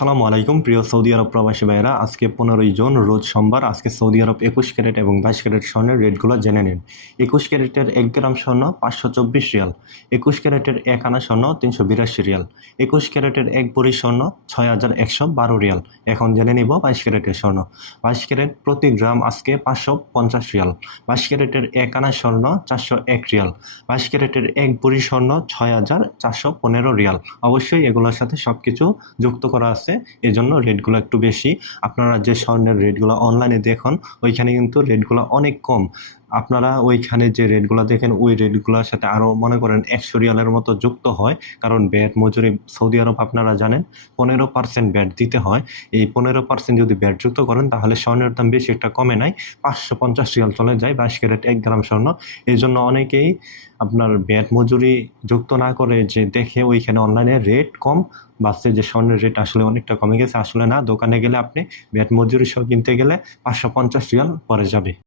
আসসালামু আলাইকুম প্রিয় সৌদি আরব প্রবাসী ভাইয়েরা। আজকে 15 জুন, রোজ সোমবার। আজকে সৌদি আরব 21 ক্যারেট এবং 22 ক্যারেট স্বর্ণের রেটগুলো জেনে নিন। 21 ক্যারেটের 1 গ্রাম স্বর্ণ 524 রিয়াল, 21 ক্যারেটের 1 আনা স্বর্ণ 382 রিয়াল, 21 ক্যারেটের 1 ভরি স্বর্ণ 6112 রিয়াল। এখন জেনে নিব 22 ক্যারেটের স্বর্ণ। 22 ক্যারেট প্রতি গ্রাম আজকে 550 রিয়াল, 22 ক্যারেটের 1 আনা স্বর্ণ 401 রিয়াল, 22 ক্যারেটের 1 ভরি স্বর্ণ 6415 রিয়াল। অবশ্যই এগুলোর সাথে সবকিছু যুক্ত করা আছে, এই জন্য রেটগুলো একটু বেশি। আপনারা যে স্বর্ণের রেটগুলো অনলাইনে দেখুন, ওইখানে কিন্তু রেটগুলো অনেক কম। আপনারা ওইখানে যে রেটগুলো দেখেন, ওই রেটগুলোর সাথে আরও মনে করেন 100 রিয়ালের মতো যুক্ত হয়। কারণ ব্যাট মজুরি সৌদি আরব আপনারা জানেন 15% ব্যাট দিতে হয়। এই 15% যদি ব্যাট যুক্ত করেন, তাহলে স্বর্ণের দাম বেশি একটা কমে নাই, 550 রিয়াল চলে যায় 22 ক্যারেট 1 গ্রাম স্বর্ণ। এই জন্য অনেকেই আপনার ব্যাট মজুরি যুক্ত না করে যে দেখে ওইখানে অনলাইনে রেট কম, ভাবছে যে স্বর্ণের রেট আসলে অনেকটা কমে গেছে। আসলে না, দোকানে গেলে আপনি ব্যাট মজুরি সহ কিনতে গেলে 550 রিয়াল পরে যাবে।